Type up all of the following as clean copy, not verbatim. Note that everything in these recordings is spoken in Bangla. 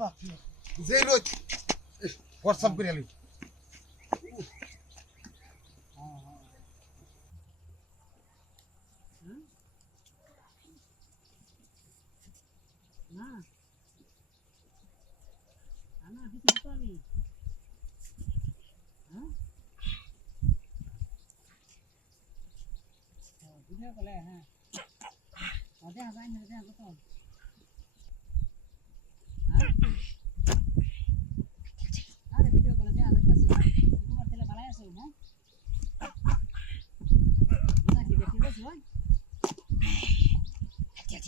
বাপ যে রোজ হোয়াটসঅ্যাপ করে আলি না আমি কিছু তো আমি হ্যাঁ ভিডিও কলে হ্যাঁ ওদের আজাই না দেয়া কত হ্যাঁ আরে ভিডিও কলে দেয়া যাইতাছে তোমার তেলে ভালো আছে না না কি দেখি বসে হয় আচ্ছা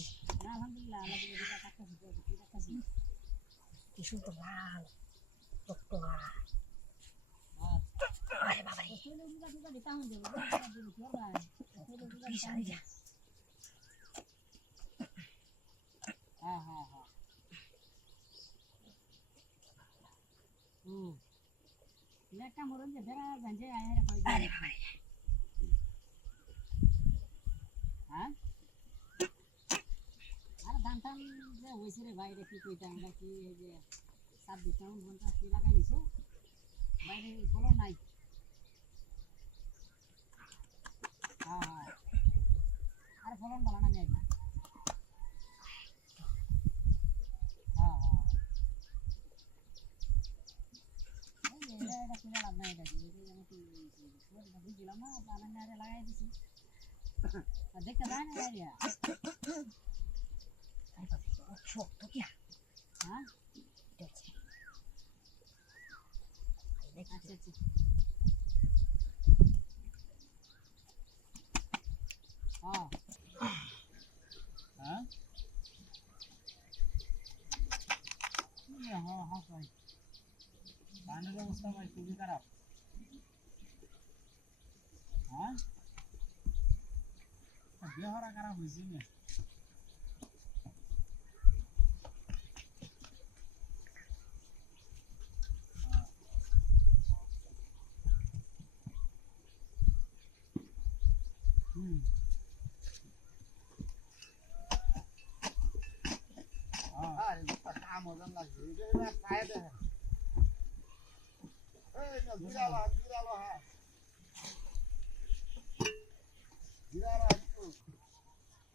আলহামদুলিল্লাহ আল্লাহ দিয়ে দিটা কাটতেছে কি কাটতেছে কি সুন্দর লাল টকটকা আরে বাবা রে চলে উড়া উড়া দিতা হন দেব দিন কি হবে চলে উড়া বিশাল যা হ্যাঁ লেকা মরন যে বেড়া গঞ্জে আয় রে কই আরে বাবা রে হ্যাঁ আরে ধান টান যে হইছে রে ভাই রে কি কইতাম না কি এই যে 26 টাউন ঘন্টা কি লাগাই নিছো বাইরে ফলন নাই হ্যাঁ আরে ফলন ভালো না নাই হ্যাঁ এটা কিনা লাভ নাই এটা আমি কি বুঝলাম না আমি আরে লাগাই দিছি দেখতে যায় না এরিয়া আরে বাবা ছোট তো কি হ্যাঁ আচ্ছা हाँ हाँ ये हाँ भाई पानी का उसका भाई कुछ खराब हाँ बिहार खराब हुई सी में মজন লাগছে এটা খায় দে এই না গিরালো হ্যাঁ গিরালো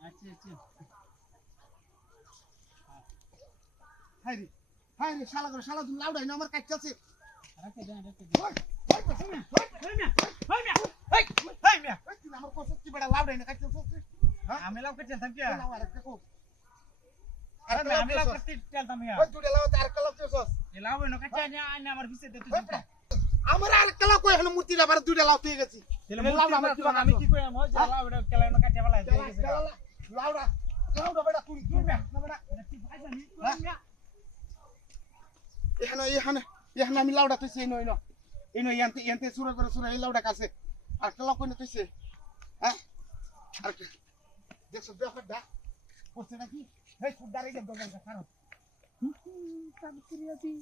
अच्छा হাই রে শালা করে শালা তুমি লাউডাই না আমার কাজ চলছে रख दे আমার কষ্ট কি বড় লাউডাই না কাজ চলছে হ্যাঁ আমি লাউ কেটে থাকি লাউ আর দেখো আরে আমি লাউ কেটে চলতাম ইয়া ওই দুটো লাউ তার কলম চছস এ লাউ এনো কাটে আনি আমার পিছে দে তুই আমার আর কলা কই হলো মূর্তি আবার দুটো লাউ তুই গেছি লাউ আমি কি কই আমি যে লাউ এটা কেলা এনো কাটে বলা লাউডা বেটা তুই না বেটা তুই ভাই জানি তুই না এখানে আমি লাউডা তুইছে ইনো ইয়ান্তে সুরে করে এই লাউডা কাছে আর কলা কই না তুইছে হ্যাঁ আর দেখছ দেখডা করছে নাকি এই সুদারে যে দরকার কারণ সাবিত্রী